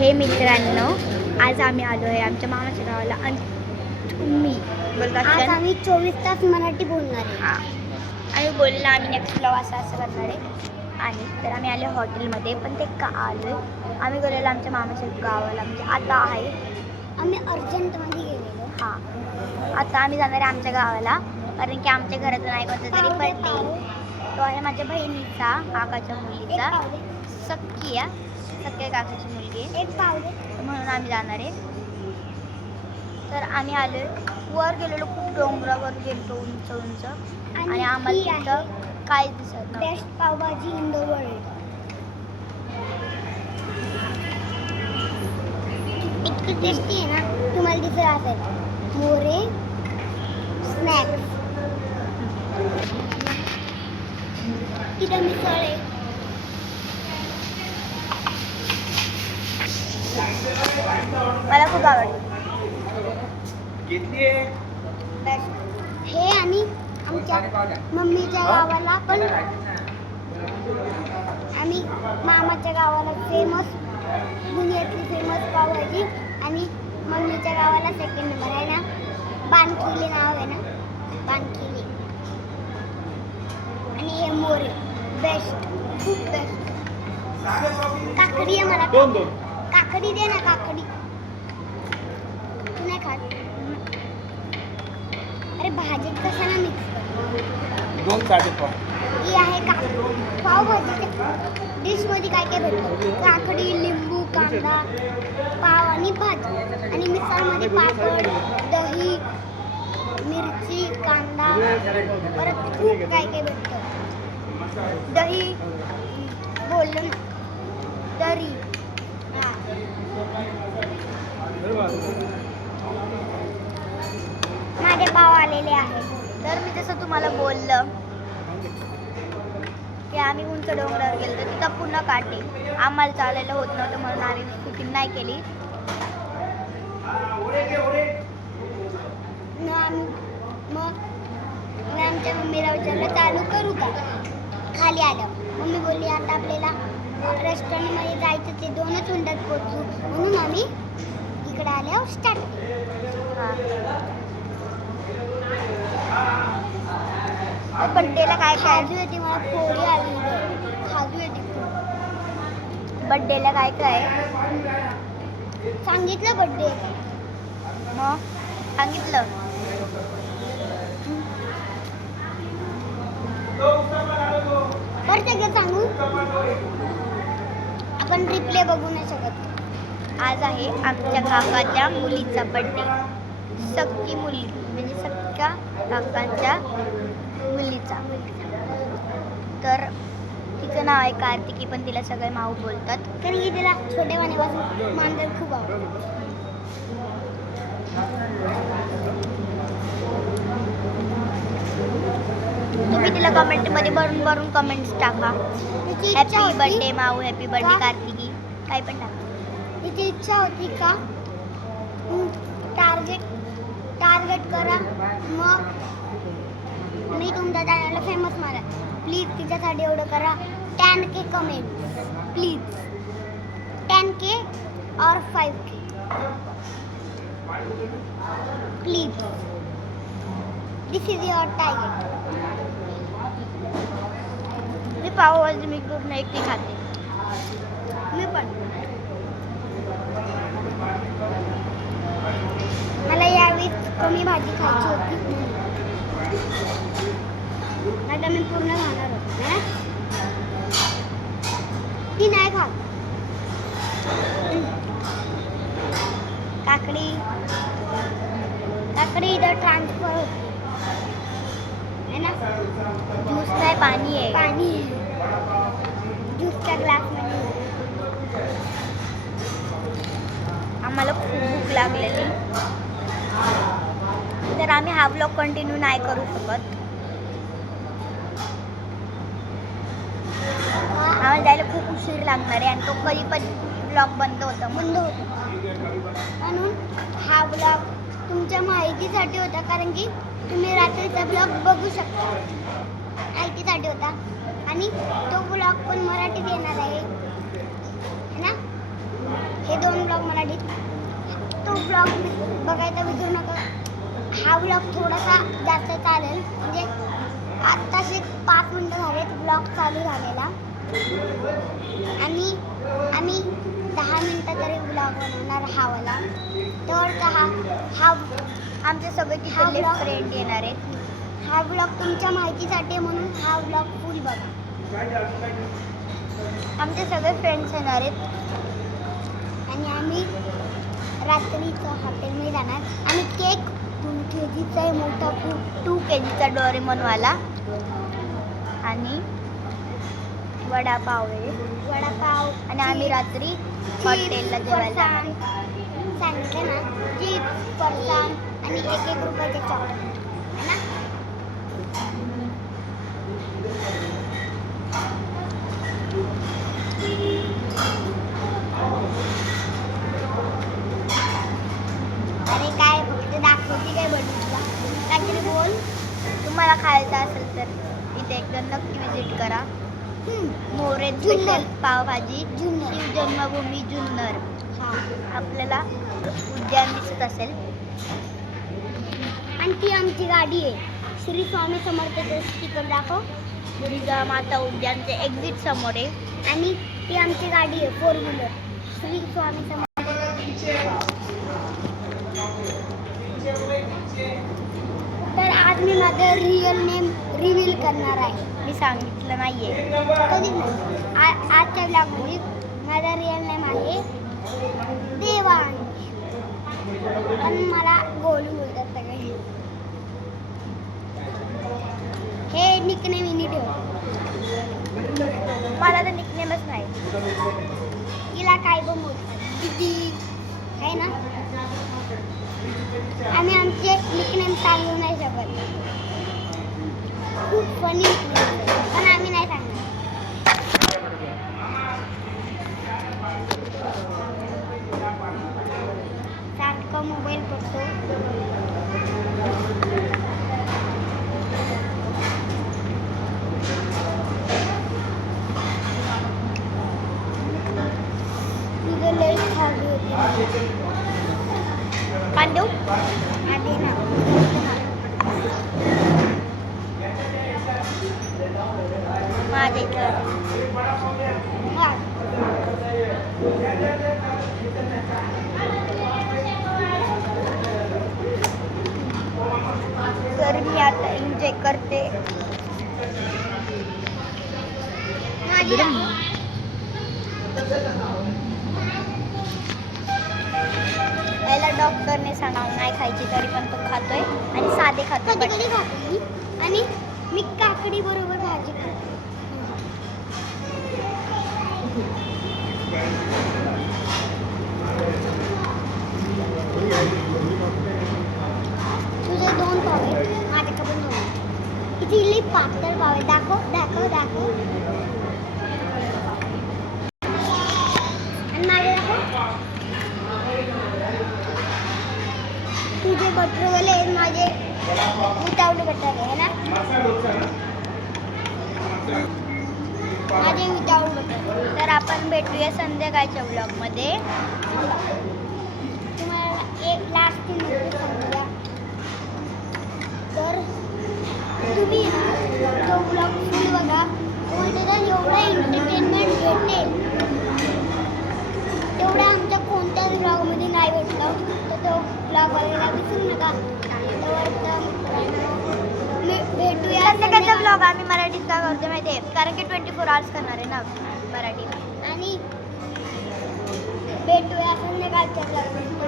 हे मित्रांनो, आज आम्ही आलो आहे आमच्या मामाच्या गावाला आणि तुम्ही आज आम्ही 24 तास मराठी बोलणार आहे. आम्ही बोललो आम्ही नेक्स्ट ब्लॉग असं करणार आहे. आणि तर आम्ही आलो हॉटेलमध्ये, पण ते का आलो आम्ही गेलेलो आमच्या मामाच्या गावाला, म्हणजे आता आहे आम्ही अर्जंटमध्ये गेलेलो. आता आम्ही जाणार आहे आमच्या गावाला, कारण की आमच्या घरातून नाही कोणतं तरी बर्थडे. तो आहे माझ्या बहिणीचा, काकाच्या मुलीचा, सख्या काकाची मुलगी एक पावले म्हणून आम्ही जाणार आहे. तर आम्ही आलो वर गेलेलो, खूप डोंगरावर गेलो उंच आणि आम्हाला तिथं काहीच दिसत नाही. Best pav bhaji in the world. इतकी टेस्टी आहे ना, तुम्हाला दिसत असेल. मोरे स्नॅक्स, तिथं मिसळ आहे. मला खूप आवडतं हे. आणि आमच्या मम्मीच्या गावाला पण, आम्ही मामाच्या गावाला फेमस, दुनियातली फेमस पावभाजी, आणि मम्मीच्या गावाला सेकंड नंबर आहे ना, बानखिली नाव आहे ना, बानखिली. आणि हे मोरे बेस्ट, खूप बेस्ट. काकडी आहे मला, काकडी दे ना, काकडी. तू नाही खात? अरे भाजीत कशाला मिक्स कर. ही आहे पावभाजीच्या डिशमध्ये काय काय भेटतं. काकडी, लिंबू, कांदा, पाव आणि भाजी. आणि मिसळमध्ये पापड, दही, मिरची, कांदा, परत खूप काय काय भेटतं. दही बोललो ना, तरी. माझे पाव आलेले आहेत. तर मी जसं तुम्हाला बोललं की आम्ही उंच डोंगरावर गेलो, तर तिथं पुन्हा काटे, आम्हाला चालायला होत नव्हतं म्हणून आम्ही कुकिंग नाही केली. मग आमच्या मम्मीला विचारलं चालू करू का. खाली आलं, मम्मी बोलली आता आपल्याला रेस्टॉरंटमध्ये जायचं, ते 2च मिनिटात पोहोचू, म्हणून आम्ही इकडे आल्यावर स्टार्ट केलं. बड्डेला काय काय खाजू येते, मला पोळी आली, खाजू येते. बड्डेला काय काय सांगितलं बड्डे, मग सांगितलं. परत एकदा सांगू, आपण रिप्ले बघू नाही शकत. आज आहे आमच्या काकाच्या मुलीचा बड्डे, सख्खी मुली म्हणजे सख्या काकांच्या मुलीचा. तर तिचं नाव आहे कार्तिकी, पण तिला सगळे माऊ बोलतात, कारण की तिला छोट्यापणापासून मांजर खूप आवडतं. तुम्ही तिला कमेंटमध्ये भरून कमेंट्स टाका, हॅपी बर्थडे माऊ, हॅपी बर्थडे कार्तिकी, काही पण टाका. तिची इच्छा होती का टार्गेट करा, मग मी तुमच्या चॅनलला फेमस मारा. प्लीज तिच्यासाठी एवढं करा, 10K कमेंट प्लीज, 10K और 5K please. This is your target. मी पावभाजी मी पूर्ण एकटी खाते. मी पण. मला यावेळी कमी भाजी खायची होती, आता मी पूर्ण खाणार होते. ती नाही खात. काकडी इथं ट्रान्सफर होती है ना. ज्यूस नाही, पाणी आहे. पाणी ज्यूसच्या ग्लासमध्ये. आम्हाला खूप भूक लागलेली, तर आम्ही हा ब्लॉग कंटिन्यू नाही करू शकत. आम्हाला जायला खूप उशीर लागणार आहे, आणि तो कधी पण ब्लॉग बंद होता. म्हणून हा ब्लॉग तुमच्या माहितीसाठी होता, कारण की तुम्ही रात्रीचा ब्लॉग बघू शकता, माहितीसाठी होता. आणि तो ब्लॉग पण मराठीत येणार आहे ना. हे 2 ब्लॉग मराठीत. तो ब्लॉग बघायचा विसरू नका. हा ब्लॉग थोडासा जास्त चालेल, म्हणजे आत्ताच एक 5 मिनिटं झालेत ब्लॉग चालू झालेला. आणि आम्ही 10 मिनिटं तरी ब्लॉग बनवणार हावाला. तर हा आमचे सगळे हा तिथले vlog- फ्रेंड येणार आहेत. हा ब्लॉग तुमच्या माहितीसाठी आहे म्हणून हा ब्लॉग फुल बघा. आमचे सगळे फ्रेंड्स येणार आहेत. आणि आम्ही रात्रीचं हॉटेलमध्ये जाणार. आणि केक 2 kgचा आहे मोठा खूप. 2 kgचा डोरेमॉनवाला आणि वडापाव आहे. वडापाव आणि आम्ही रात्री हॉटेलला जेवायला जाणार आहे. सांगितलं ना, चिप्स, फरसाण आणि 1-1 रुपयाचे चॉकलेट है ना. अरे काय फक्त दाखवते काय बर्थडेला. काहीतरी बोल. तुम्हाला खायचं असेल तर इथे एकदा नक्की विजिट करा. मोरे जुन्नर. स्पेशल पावभाजी, जुन्नर. शिव जन्मभूमी जुन्नर. हा. आपल्याला उद्यान दिसत असेल. आणि ती आमची गाडी आहे. श्री स्वामी समर्थाचं स्टिकर दाखव. दुर्गा माता उद्यानचे एक्झिट समोर आहे. आणि ती आमची गाडी आहे 4 व्हीलर. श्री स्वामी समर्थ. तर आज मी माझं रिअल नेम रिव्हील करणार आहे. मी सांगितलं नाहीये. कधीच नाही. आजच्या ब्लॉगमध्ये माझा रिअल नेम आहे देवांश. पण मला गोलू बोलतात सगळे. हे निकनेम हिने ठेव. मला तर निकनेमच नाही. तिला काय पण बोलतात दीदी आहे ना. आम्ही आमचे निकनेम सांगू नाही शकत. खूप फनी पण आम्ही नाही सांगणार. सारखं मोबाईल बघतो. तुझं लई खाली होती. पान देऊ? आधी ना माझ्या इथं वा. तर मी आता एन्जॉय करते. माझी याला डॉक्टरने सांगावं नाही खायची, तरी पण तो खातोय आणि साधे खातोय. कधी कधी खाते मी. आणि मी काकडी बरोबर भाजी खाते. तुझे 2 पाव आहेत, माझ्याकडे पण 2 आहेत. किती लई पातळ पाव आहे. दाखव दाखव दाखव. आणि माझे दाखव. तुझे बटरवाले आहेत, माझे विदाउट बटर आहे ना. माझे विदाउट बटर. तर आपण भेटूया संध्याकाळच्या ब्लॉगमध्ये. तुम्हाला एक लास्ट थिंग सांगूया. तर तुम्ही तो ब्लॉग फुल बघा. तुम्हाला एवढा एंटरटेनमेंट भेटेल तेवढा आमच्या कोणत्याच ब्लॉगमध्ये नाही भेटलं. तर तो ब्लॉग बघायला विसरू नका. मी भेटूया संध्याकाळचा ब्लॉग आम्ही मराठीत का करतो माहिती आहे? कारण की 24 आवर्स करणार आहे ना मराठीला. आणि भेटूया संध्याकाळच्या ब्लॉगमध्ये.